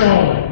Marshal.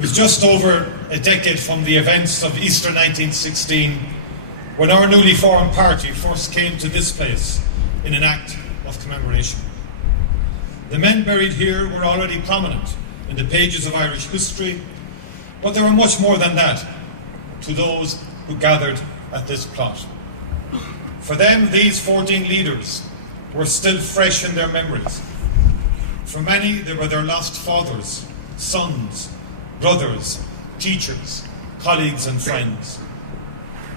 It was just over a decade from the events of Easter 1916 when our newly formed party first came to this place in an act of commemoration. The men buried here were already prominent in the pages of Irish history, but they were much more than that to those who gathered at this plot. For them, these 14 leaders were still fresh in their memories. For many, they were their lost fathers, sons, brothers, teachers, colleagues and friends.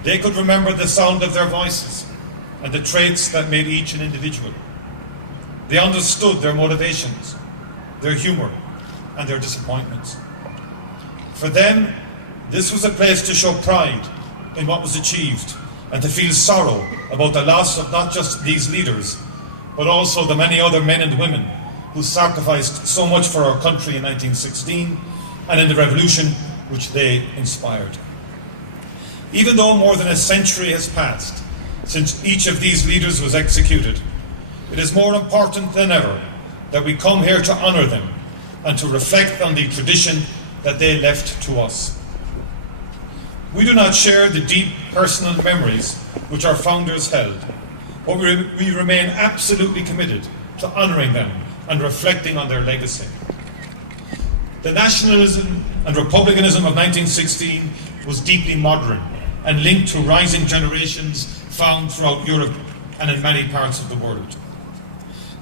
They could remember the sound of their voices and the traits that made each an individual. They understood their motivations, their humour and their disappointments. For them, this was a place to show pride in what was achieved and to feel sorrow about the loss of not just these leaders, but also the many other men and women who sacrificed so much for our country in 1916 and in the revolution which they inspired. Even though more than a century has passed since each of these leaders was executed, it is more important than ever that we come here to honour them and to reflect on the tradition that they left to us. We do not share the deep personal memories which our founders held, but we remain absolutely committed to honouring them and reflecting on their legacy. The nationalism and republicanism of 1916 was deeply modern and linked to rising generations found throughout Europe and in many parts of the world.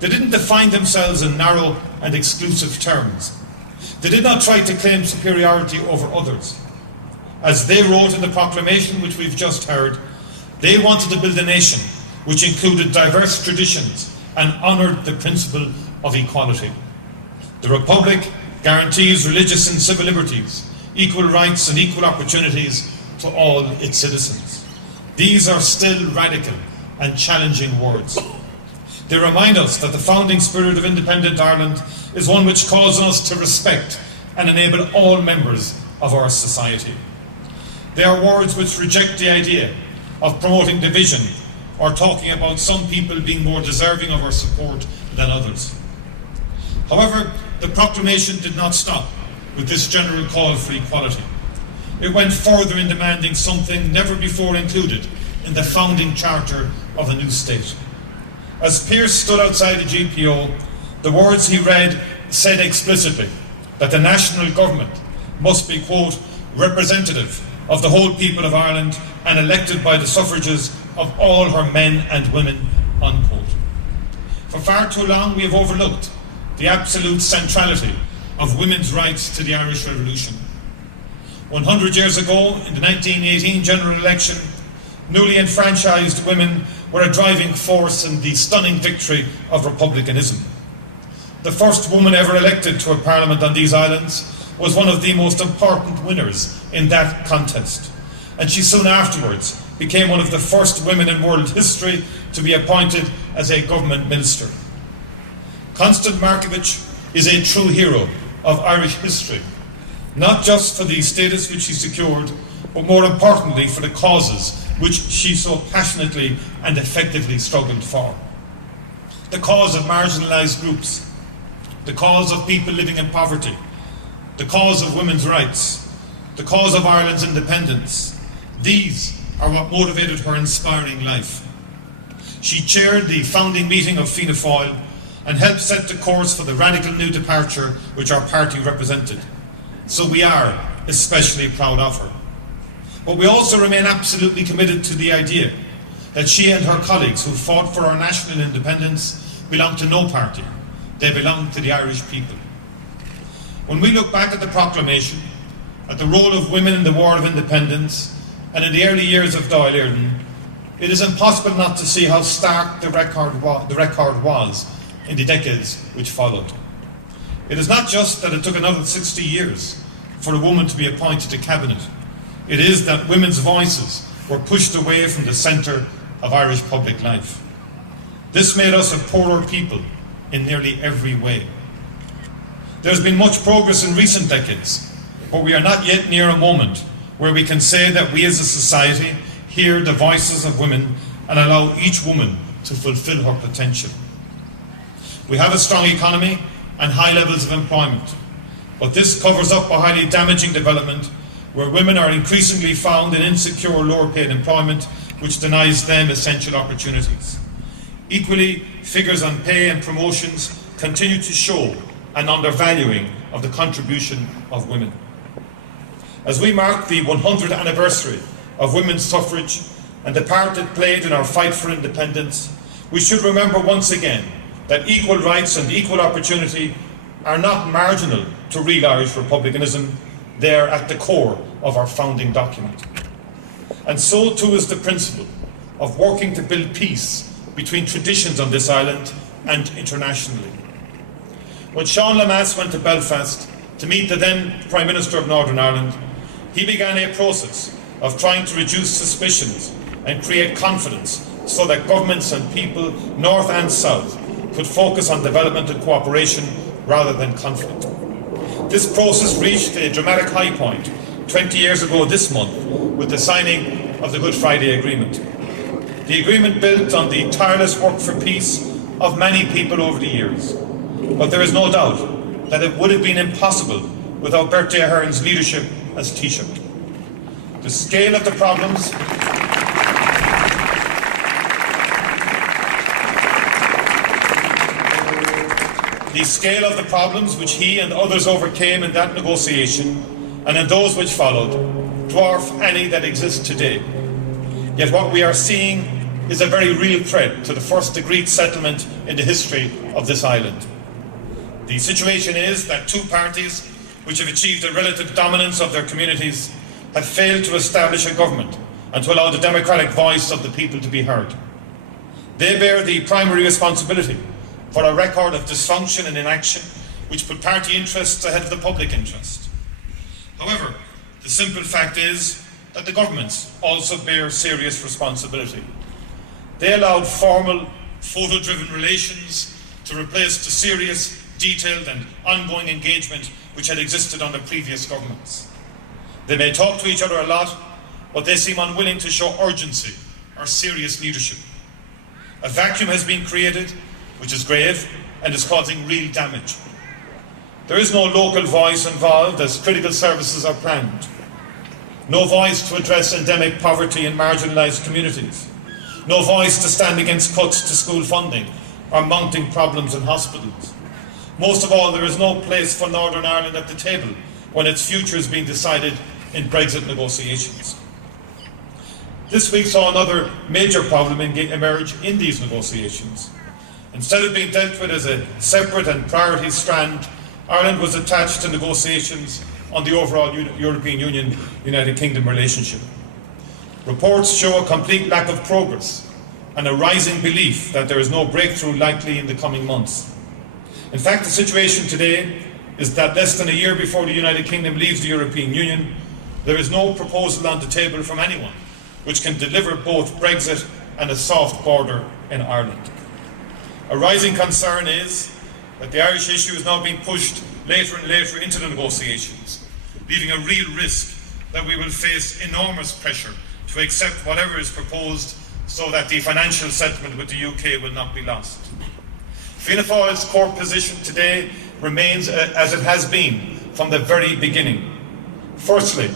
They didn't define themselves in narrow and exclusive terms. They did not try to claim superiority over others. As they wrote in the proclamation which we've just heard, they wanted to build a nation which included diverse traditions and honoured the principle of equality. The Republic guarantees religious and civil liberties, equal rights and equal opportunities to all its citizens. These are still radical and challenging words. They remind us that the founding spirit of independent Ireland is one which calls on us to respect and enable all members of our society. They are words which reject the idea of promoting division or talking about some people being more deserving of our support than others. However, the proclamation did not stop with this general call for equality. It went further in demanding something never before included in the founding charter of a new state. As Pearse stood outside the GPO, the words he read said explicitly that the national government must be, quote, representative of the whole people of Ireland and elected by the suffrages of all her men and women, unquote. For far too long we have overlooked the absolute centrality of women's rights to the Irish Revolution. 100 years ago, in the 1918 general election, newly enfranchised women were a driving force in the stunning victory of republicanism. The first woman ever elected to a parliament on these islands was one of the most important winners in that contest, and she soon afterwards became one of the first women in world history to be appointed as a government minister. Constance Markievicz is a true hero of Irish history, not just for the status which she secured, but more importantly for the causes which she so passionately and effectively struggled for. The cause of marginalised groups, the cause of people living in poverty, the cause of women's rights, the cause of Ireland's independence. These are what motivated her inspiring life. She chaired the founding meeting of Fianna Fáil and helped set the course for the radical new departure which our party represented. So we are especially proud of her. But we also remain absolutely committed to the idea that she and her colleagues who fought for our national independence belong to no party. They belong to the Irish people. When we look back at the proclamation, at the role of women in the War of Independence, and in the early years of Dáil Éireann, it is impossible not to see how stark the record was in the decades which followed. It is not just that it took another 60 years for a woman to be appointed to cabinet. It is that women's voices were pushed away from the centre of Irish public life. This made us a poorer people in nearly every way. There has been much progress in recent decades, but we are not yet near a moment where we can say that we as a society hear the voices of women and allow each woman to fulfil her potential. We have a strong economy and high levels of employment, but this covers up a highly damaging development where women are increasingly found in insecure, lower-paid employment which denies them essential opportunities. Equally, figures on pay and promotions continue to show an undervaluing of the contribution of women. As we mark the 100th anniversary of women's suffrage and the part it played in our fight for independence, we should remember once again that equal rights and equal opportunity are not marginal to real Irish republicanism. They are at the core of our founding document. And so too is the principle of working to build peace between traditions on this island and internationally. When Sean Lemass went to Belfast to meet the then Prime Minister of Northern Ireland, he began a process of trying to reduce suspicions and create confidence so that governments and people, north and south, could focus on development and cooperation rather than conflict. This process reached a dramatic high point 20 years ago this month with the signing of the Good Friday Agreement. The agreement built on the tireless work for peace of many people over the years. But there is no doubt that it would have been impossible without Bertie Ahern's leadership as Taoiseach. The scale of the problems which he and others overcame in that negotiation and in those which followed dwarf any that exist today. Yet what we are seeing is a very real threat to the first agreed settlement in the history of this island. The situation is that two parties which have achieved a relative dominance of their communities have failed to establish a government and to allow the democratic voice of the people to be heard. They bear the primary responsibility for a record of dysfunction and inaction which put party interests ahead of the public interest. However, the simple fact is that the governments also bear serious responsibility. They allowed formal, photo-driven relations to replace the serious, detailed and ongoing engagement which had existed under previous governments. They may talk to each other a lot, but they seem unwilling to show urgency or serious leadership. A vacuum has been created, which is grave and is causing real damage. There is no local voice involved as critical services are planned. No voice to address endemic poverty in marginalised communities. No voice to stand against cuts to school funding or mounting problems in hospitals. Most of all, there is no place for Northern Ireland at the table when its future is being decided in Brexit negotiations. This week saw another major problem emerge in these negotiations. Instead of being dealt with as a separate and priority strand, Ireland was attached to negotiations on the overall European Union-United Kingdom relationship. Reports show a complete lack of progress and a rising belief that there is no breakthrough likely in the coming months. In fact, the situation today is that less than a year before the United Kingdom leaves the European Union, there is no proposal on the table from anyone which can deliver both Brexit and a soft border in Ireland. A rising concern is that the Irish issue is now being pushed later and later into the negotiations, leaving a real risk that we will face enormous pressure to accept whatever is proposed so that the financial settlement with the UK will not be lost. Fianna Fáil's core position today remains as it has been from the very beginning. Firstly,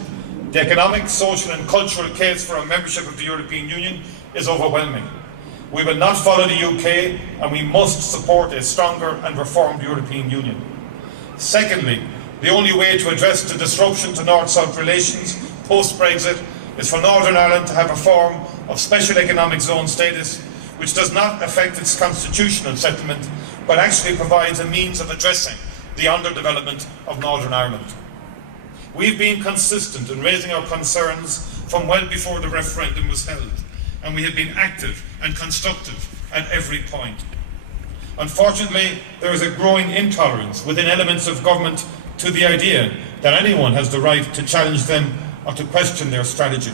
the economic, social and cultural case for a membership of the European Union is overwhelming. We will not follow the UK and we must support a stronger and reformed European Union. Secondly, the only way to address the disruption to North-South relations post-Brexit is for Northern Ireland to have a form of special economic zone status which does not affect its constitutional settlement but actually provides a means of addressing the underdevelopment of Northern Ireland. We've been consistent in raising our concerns from well before the referendum was held, and we have been active and constructive at every point. Unfortunately, there is a growing intolerance within elements of government to the idea that anyone has the right to challenge them or to question their strategy.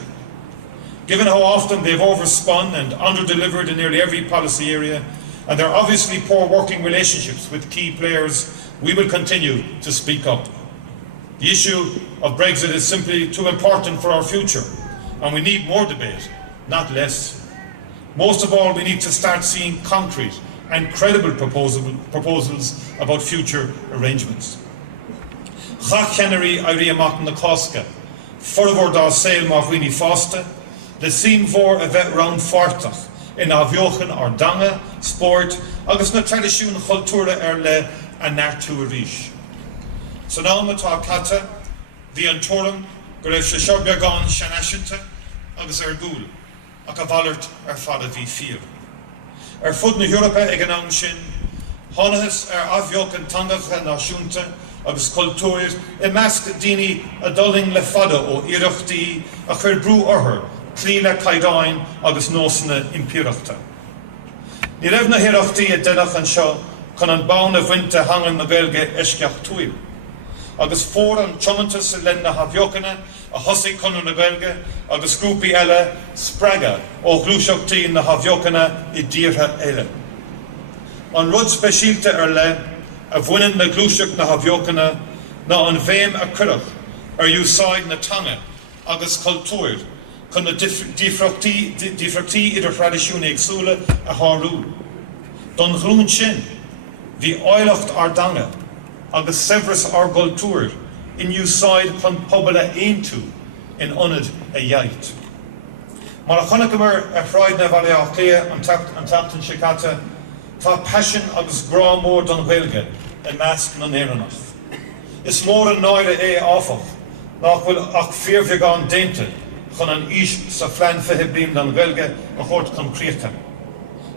Given how often they've overspun and underdelivered in nearly every policy area, and their obviously poor working relationships with key players, we will continue to speak up. The issue of Brexit is simply too important for our future, and we need more debate, not less. Most of all, we need to start seeing concrete and credible proposals about future arrangements. Chach Chenery Iria Martin na Cosca, Furvor da Sail Marvini Fosta, the Sim Vor a vet round Fartach, in Aviochen or Danga, sport, agus na tradiisiún cultúra le a nartú ríis. So now matá cata, the Antorum, go raibh sé seo beagán seanaiseanta agus gúil, ach a bhallart fada bhí fíor. Fud na Europa ag an am sin, Honahas Aviochen tangacha náisiúnta agus cultúir I measc daoine a dulling le fada ó iarachtaí a chuir brú orthair, clíle caidáin agus nósanna impíreachta. Ní raibh na hiarachtaí a denach an seo chun an bán a bhainte hangan na Gaeilge eisceach tuail. Agus fór an tiomantas sa len na Haviocanna a thosaigh chun na Gaeilge agus grúpaí eile spreaga ó ghlúiseachtaí na Haviocanna I dtíortha eile. An rud speisialta le a bhaineann na glúiseach na Haviocanna ná an bhéim a cuireach úsáid na tanga agus cultúir chun na difrachtaí idir tradiisiún éagsúla a tharú. Don ghlún sin, bhí áileacht ar danga agus severas ar cultúir in úsáid chun pobal a aontú in ionad a dhealt. Mar a chonacamar a phráid na bhaile an taptain sicata, tá passion agus grá mór don Gaeilge in measc na néireanach. Is mór an náire áfach, nach bhfuil ach fíormheagán déinte chun an ís sa phlean fithe bliain don Gaeilge a chóirt concréta.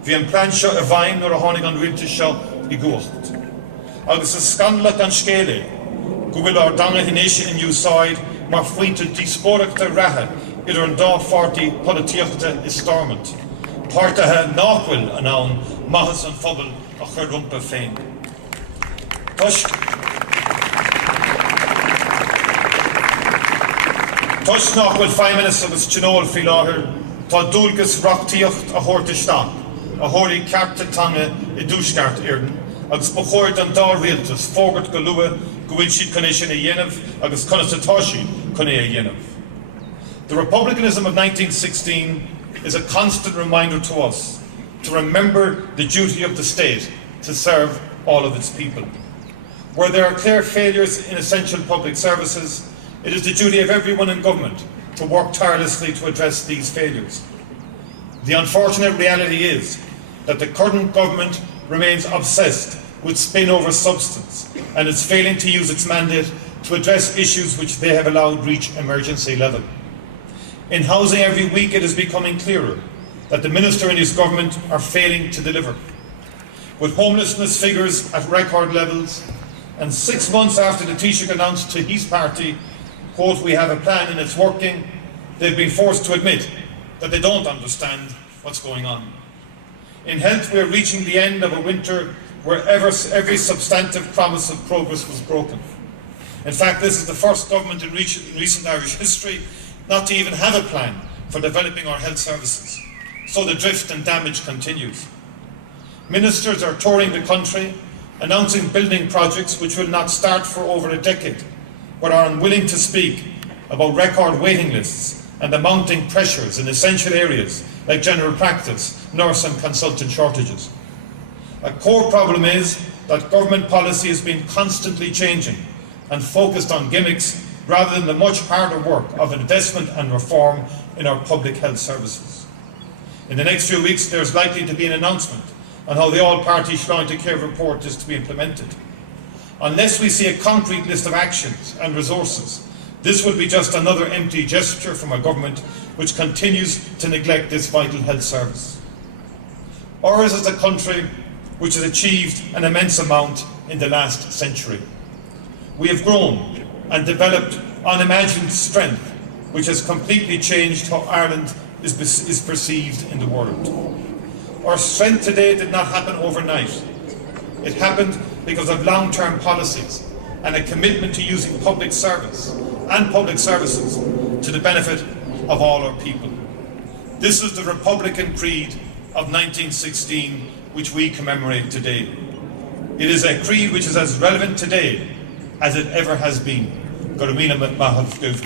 Bhí an plean seo a bhain nuair a tháinig an rialtas seo I gcuacht. Agus is scandalach an scéala, go bhfuil ar danga inéise in úsáid mar faointe díospóireachta ratha idir an dá pháirtí polítíochta is stormant. Páirtathe nachhfuil an ann maithas an phobal a chur rumpa féin. Tuis nachhfuil feiminis agus tsinóil faoi láthair, tá dúlgus reachtaíocht a thabhairt isteach, a thabhairí ceartatanga I dúsceart éireann, agus ba chóir an dá rialtas fógart go luath go bhfuil siad chun é sin a dhéanamh agus conatá siad chun é a dhéanamh. The republicanism of 1916 is a constant reminder to us to remember the duty of the state to serve all of its people. Where there are clear failures in essential public services, it is the duty of everyone in government to work tirelessly to address these failures. The unfortunate reality is that the current government remains obsessed with spin over substance and is failing to use its mandate to address issues which they have allowed reach emergency level. In housing every week it is becoming clearer that the minister and his government are failing to deliver. With homelessness figures at record levels, and 6 months after the Taoiseach announced to his party, quote, "We have a plan and it's working," they've been forced to admit that they don't understand what's going on. In health, we are reaching the end of a winter where every substantive promise of progress was broken. In fact, this is the first government in recent Irish history not to even have a plan for developing our health services. So the drift and damage continues. Ministers are touring the country, announcing building projects which will not start for over a decade, but are unwilling to speak about record waiting lists and the mounting pressures in essential areas like general practice, nurse and consultant shortages. A core problem is that government policy has been constantly changing and focused on gimmicks rather than the much harder work of investment and reform in our public health services. In the next few weeks, there is likely to be an announcement on how the all-party Sláinte to Care report is to be implemented. Unless we see a concrete list of actions and resources, this will be just another empty gesture from a government which continues to neglect this vital health service. Ours is a country which has achieved an immense amount in the last century. We have grown and developed unimagined strength, which has completely changed how Ireland is perceived in the world. Our strength today did not happen overnight. It happened because of long-term policies and a commitment to using public service and public services to the benefit of all our people. This is the Republican creed of 1916, which we commemorate today. It is a creed which is as relevant today as it ever has been. Gormina Mahal Guf.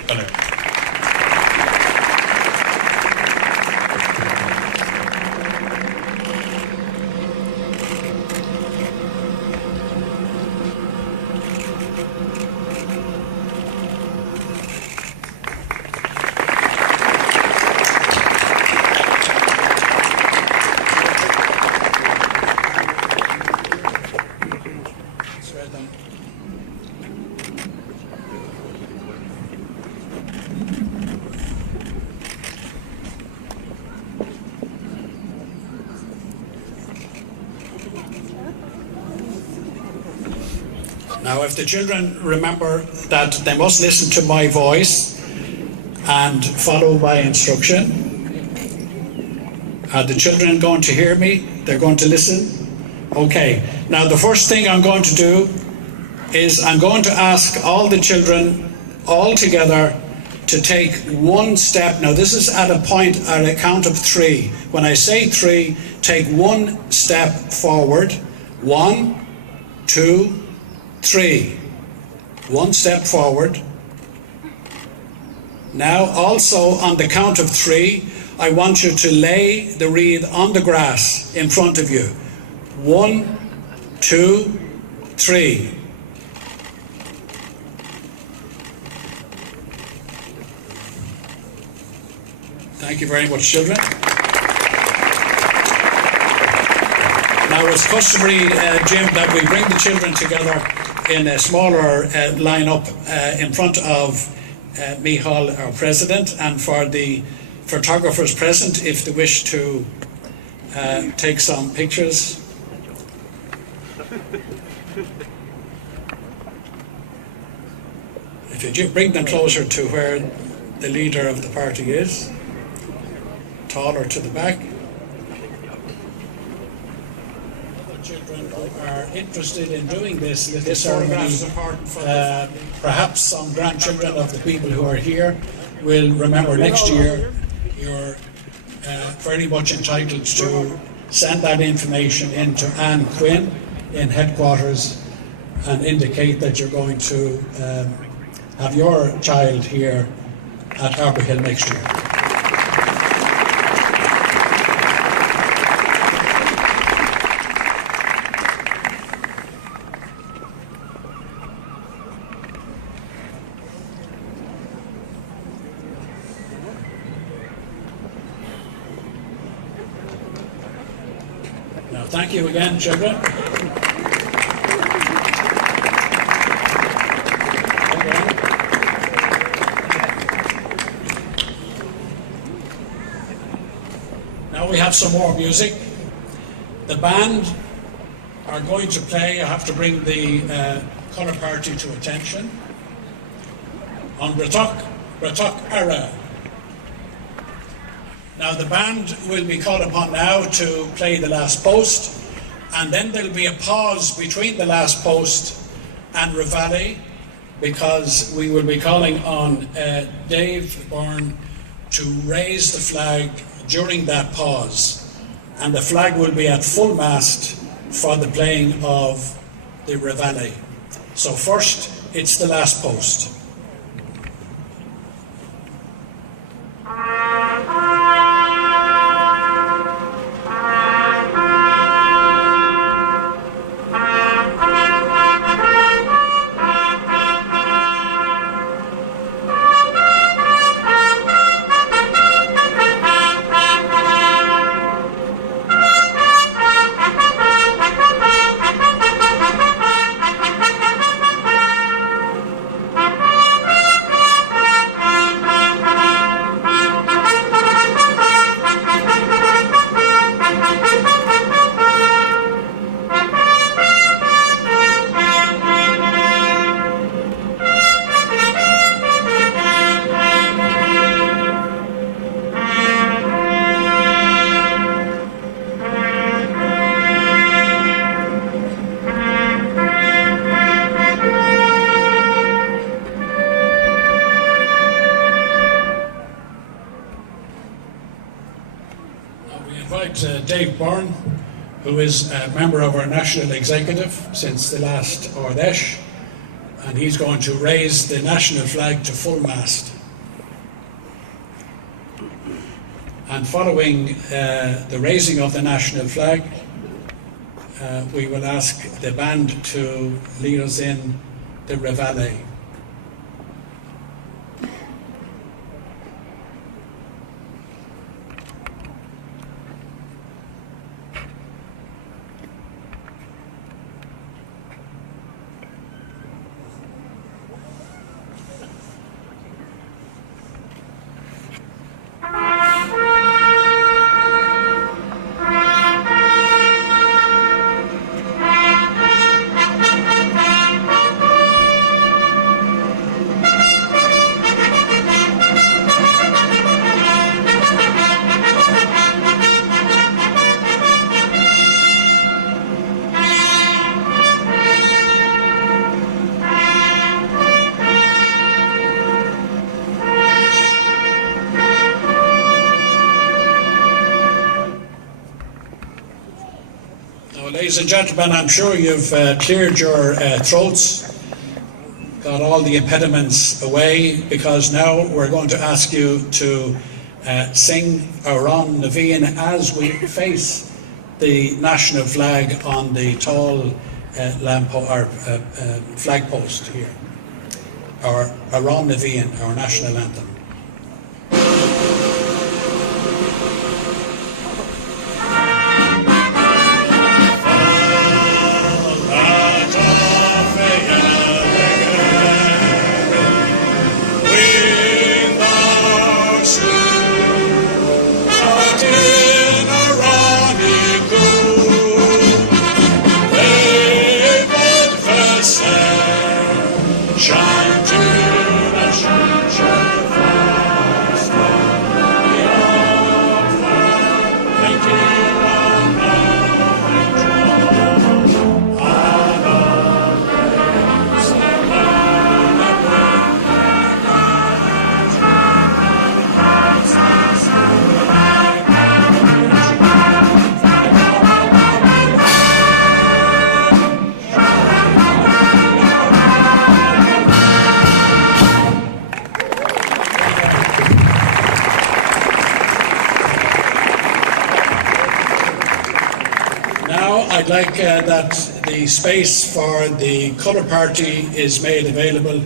Now, if the children remember that they must listen to my voice and follow my instruction. Are the children going to hear me? They're going to listen? Okay. Now, the first thing I'm going to do is I'm going to ask all the children all together to take one step. Now, this is at a count of 3. When I say 3, take one step forward. 1, 2, 3. One step forward. Now, also on the count of 3, I want you to lay the wreath on the grass in front of you. 1, 2, 3. Thank you very much, children. Now, it's customary, Jim, that we bring the children together in a smaller line-up in front of Micheál, our president, and for the photographers present, if they wish to take some pictures. If you bring them closer to where the leader of the party is, taller to the back. Children who are interested in doing this ceremony, perhaps some grandchildren of the people who are here will remember next year. You're very much entitled to send that information in to Anne Quinn in headquarters and indicate that you're going to have your child here at Arbour Hill next year. Now, thank you again, children. Now we have some more music. The band are going to play. I have to bring the colour party to attention. On Bratok Ara. Now the band will be called upon now to play the last post, and then there'll be a pause between the last post and Reveille, because we will be calling on Dave Byrne to raise the flag during that pause, and the flag will be at full mast for the playing of the Reveille. So first, it's the last post. Dave Byrne, who is a member of our national executive since the last Ordesh, and he's going to raise the national flag to full mast. And following the raising of the national flag, we will ask the band to lead us in the Reveille. Ladies and gentlemen, I'm sure you've cleared your throats, got all the impediments away, because now we're going to ask you to sing Aron Naveen as we face the national flag on the tall flag post here. Our Aron Naveen, our national anthem. I'd like that the space for the colour party is made available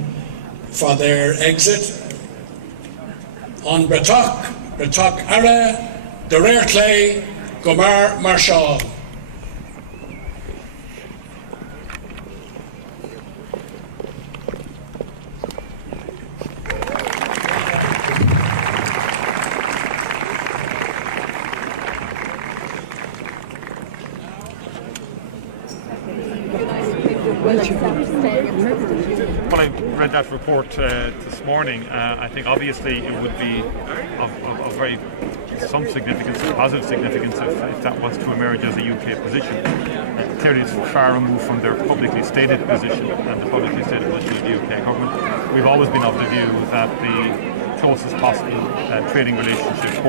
for their exit. On Bretok Ara, the Rare Clay, Gomar Marshall. Well, when I read that report this morning, I think obviously it would be of very some significance, positive significance, if that was to emerge as a UK position. Clearly it's far removed from their publicly stated position and the publicly stated position of the UK government. We've always been of the view that the closest possible trading relationship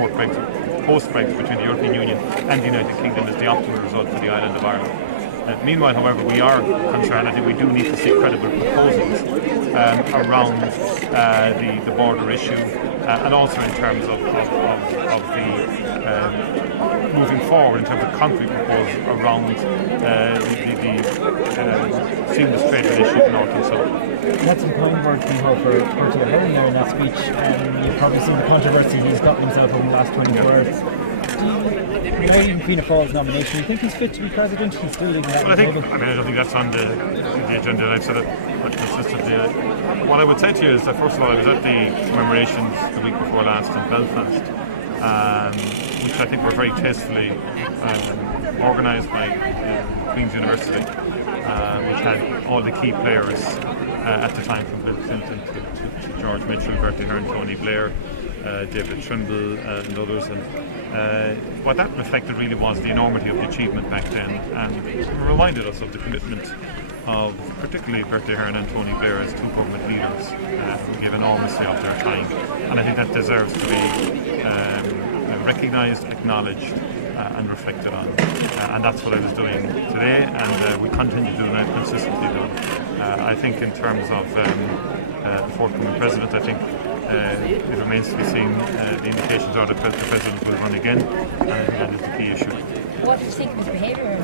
post-Brexit between the European Union and the United Kingdom is the optimal result for the island of Ireland. Meanwhile, however, we are concerned. I think we do need to see credible proposals around the border issue, and also in terms of the moving forward in terms of concrete proposals around the seamless trade relationship north and south. That's some kind words we hope for Micheál Martin there in that speech. You've probably seen the controversy he's gotten himself over the last 24 hours. Regarding Fianna Fáil's nomination, do you think he's fit to be president? He's still leaving that. I don't think that's on the agenda. I've said it consistently. What I would say to you is that first of all, I was at the commemorations the week before last in Belfast, which I think were very tastefully organised by Queen's University, which had all the key players at the time, from Bill Clinton to George Mitchell, Bertie Ahern, Tony Blair, David Trimble and others, and what that reflected really was the enormity of the achievement back then, and reminded us of the commitment of particularly Bertie Ahern and Tony Blair as two government leaders who gave enormously of their time, and I think that deserves to be recognised, acknowledged and reflected on, and that's what I was doing today, and we continue to do that consistently though. I think in terms of the forthcoming president, I think it remains to be seen. The indications are that the president will run again, and I think that is the key issue. What do you think of his behaviour?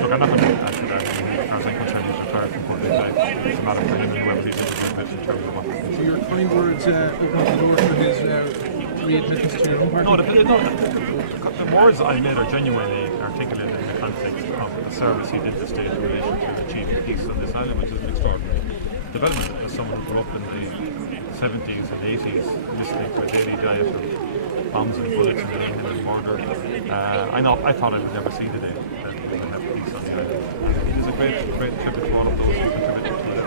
Look, I'm not going to answer that. As far as I'm concerned, he's retired from public life. It's a matter for him and whoever he is in terms of what happens. So your kind words open the door for his readmittance to your own party? No, the words I made are genuinely articulated in the context of the service he did to state in relation to achieving peace on this island, which is an extraordinary development. As someone who grew up in the 70s and 80s, listening to a daily diet of bombs and bullets and mayhem and murder, I thought I would never see the day that we would have peace on the island. And it is a great tribute to all of those who contributed to it.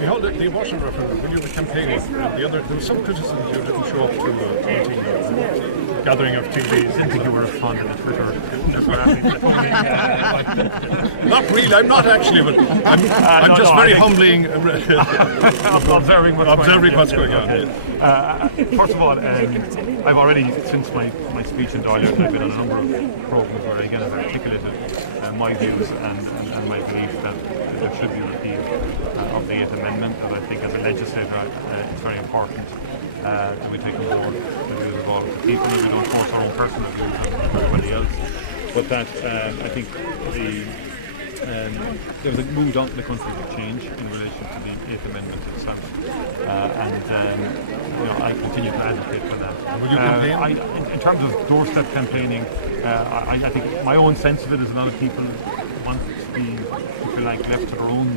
You held the abortion referendum when you were campaigning. There was some criticism that you didn't show up to the gathering of TVs. I didn't think you were fond of the Twitter. Not really. I'm not actually, but I'm just very humbling. observing what's going on. Okay. First of all, I've already, since my speech in Dáil, I've been on a number of programs where again I've articulated my views and my belief that there should be repeal of the 8th Amendment, and I think as a legislator it's very important that we take on board the views of all of the people, and we don't force our own personal views on everybody else. But that I think there was a mood on the country to change in relation to the 8th Amendment itself, and I continue to advocate for that. Will you campaign? In terms of doorstep campaigning, I think my own sense of it is a lot of people want to be, if you like, left to their own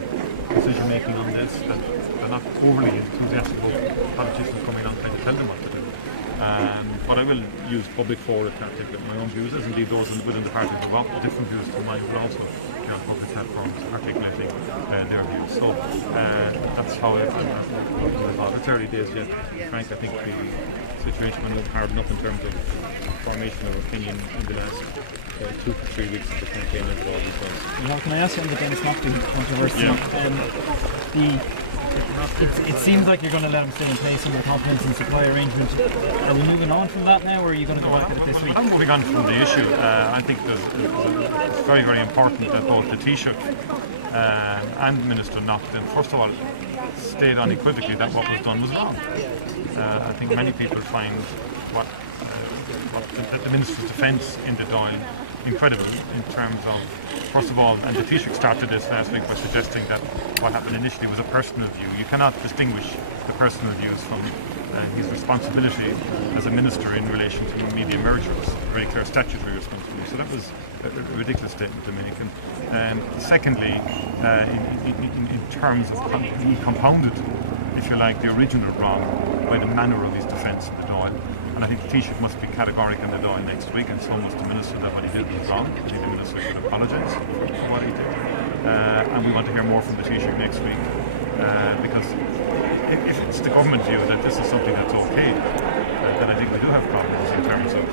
decision making on this, that they're not overly enthusiastic about politicians coming on trying to tell them what to do. But I will use public fora to articulate my own views, as indeed those within the party who have different views to mine, but also public platforms articulating their views. So that's how I feel about it. It's early days yet. Frank, I think the situation will look hard enough in terms of formation of opinion in the last 2 to 3 weeks of the campaign as well. Can I ask you on the Dennis Nofty controversy? It seems like you're going to let him stay in place on the confidence and supply arrangement. Are we moving on from that now, or are you going to go back at it this week? I'm moving on from the issue. I think it's very, very important that both the Taoiseach and Minister Nofty, first of all, stayed unequivocally that what was done was wrong. I think many people find what the Minister's defence in the Dáil incredible in terms of, first of all, and the Taoiseach started this last week by suggesting that what happened initially was a personal view. You cannot distinguish the personal views from his responsibility as a minister in relation to media mergers, very clear statutory responsibility. So that was a ridiculous statement to make. And secondly, in terms of he compounded, if you like, the original wrong by the manner of his defence of the Dáil. And I think the Taoiseach must be categorical in the Dáil next week, and so must the Minister, that what he did was wrong. I think the Minister should apologise for what he did. And we want to hear more from the Taoiseach next week because if it's the government view that this is something that's okay, then I think we do have problems in terms of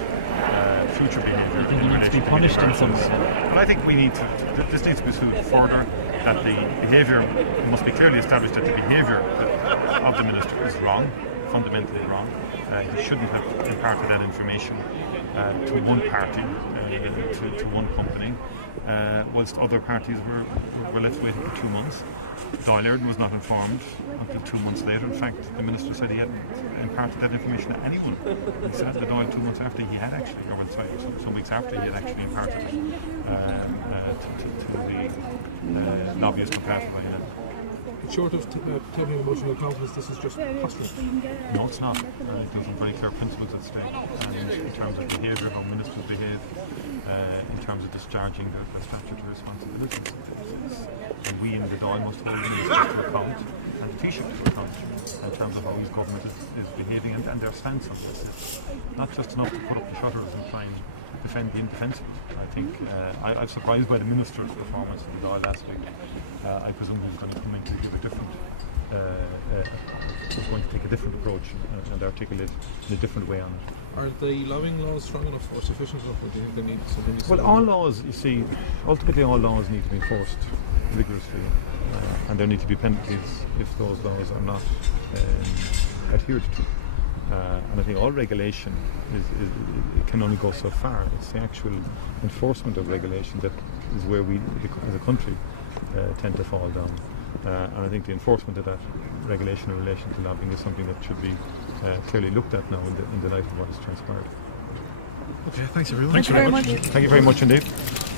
future behaviour. You need to be punished in some way. But I think we need to. This needs to be pursued further. That the behaviour must be clearly established that the behaviour of the minister is wrong, fundamentally wrong. He shouldn't have imparted that information to one party, to one company, whilst other parties were left waiting for 2 months. Dáil was not informed until 2 months later. In fact, the minister said he hadn't imparted that information to anyone. He said that Dáil 2 months after he had actually, or sorry, some weeks after he had actually imparted it to the lobbyist on behalf of Fianna. Short of telling emotional confidence, this is just posturing. No, it's not. There's some very clear principles at stake, and in terms of behaviour, how ministers behave, in terms of discharging their statutory responsibilities. And we in the Dáil must hold the minister to account, and the Taoiseach to account, in terms of how his government is behaving and their stance on this. It's not just enough to put up the shutters and try and defend the indefensible. I think I'm surprised by the minister's performance in the Dáil last week. I presume he's going to come in to give a different, he's going to take a different approach and articulate in a different way on it. Are the lobbying laws strong enough or sufficient enough, or do you think they need something? Well, all laws, you see, ultimately all laws need to be enforced rigorously, and there need to be penalties if those laws are not adhered to. And I think all regulation it can only go so far. It's the actual enforcement of regulation that is where we, as a country, tend to fall down. And I think the enforcement of that regulation in relation to lobbying is something that should be clearly looked at now in the light of what has transpired. Okay, thanks everyone. Thanks very much. Thank you very much indeed.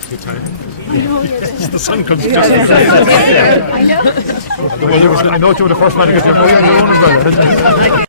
Good time. I know, yes. The sun comes I know. Well, I know you were the first man to get your own umbrella.